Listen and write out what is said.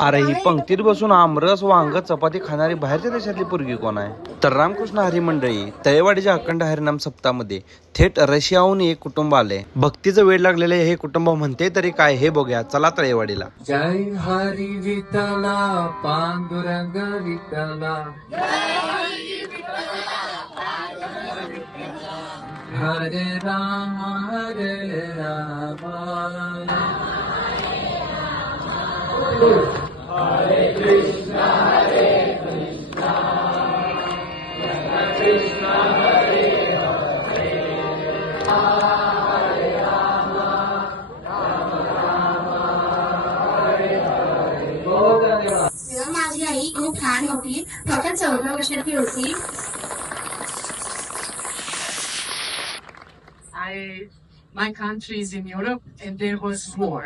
अरे ही पंक्तीत बसून आमरस वांग चपाती खाणारी बाहेरच्या देशातली पोरगी कोण आहे? तर रामकृष्ण हरी मंडळी तळेवाडीच्या अखंड हरिनाम सप्ताहामध्ये थेट रशियाहून एक कुटुंब आले. भक्तीचं वेळ लागलेले हे कुटुंब म्हणते तरी काय हे बघूया, चला तळेवाडीला. जय हरी विठला पांडुरंग विठला हरे राम हरे कृष्ण कृष्ण हरे हरे हरे राम राम राम हरे हरे. माझी आई खूप छान होती. फक्त 14 वर्षाची होती. My country is in Europe and there was war.